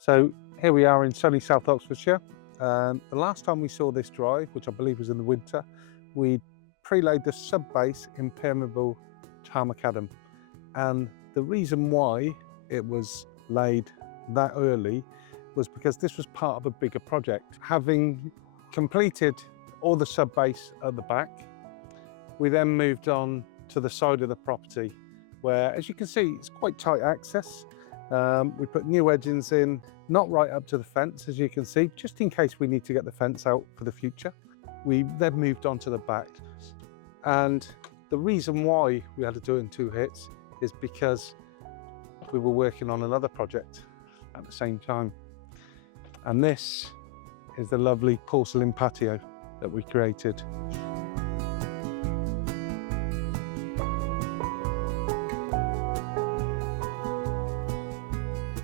So here we are in sunny South Oxfordshire. The last time we saw this drive, which I believe was in the winter, we pre-laid the sub-base impermeable tar macadam. And the reason why it was laid that early was because this was part of a bigger project. Having completed all the sub-base at the back, we then moved on to the side of the property where, as you can see, it's quite tight access. We put new edgings in, not right up to the fence, as you can see, just in case we need to get the fence out for the future. We then moved on to the back. And the reason why we had to do it in 2 hits is because we were working on another project at the same time. And this is the lovely porcelain patio that we created.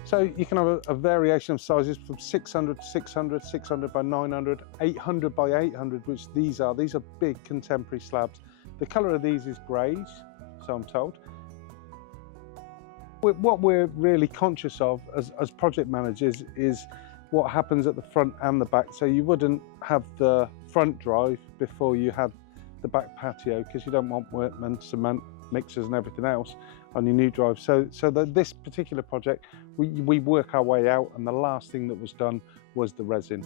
So you can have a variation of sizes from 600 to 600, 600 by 900, 800 by 800, which these are big contemporary slabs. The colour of these is greys, so I'm told. What we're really conscious of as project managers is what happens at the front and the back. So you wouldn't have the front drive before you had the back patio, because you don't want workmen, cement, mixers and everything else on your new drive. So this particular project, we work our way out, and the last thing that was done was the resin.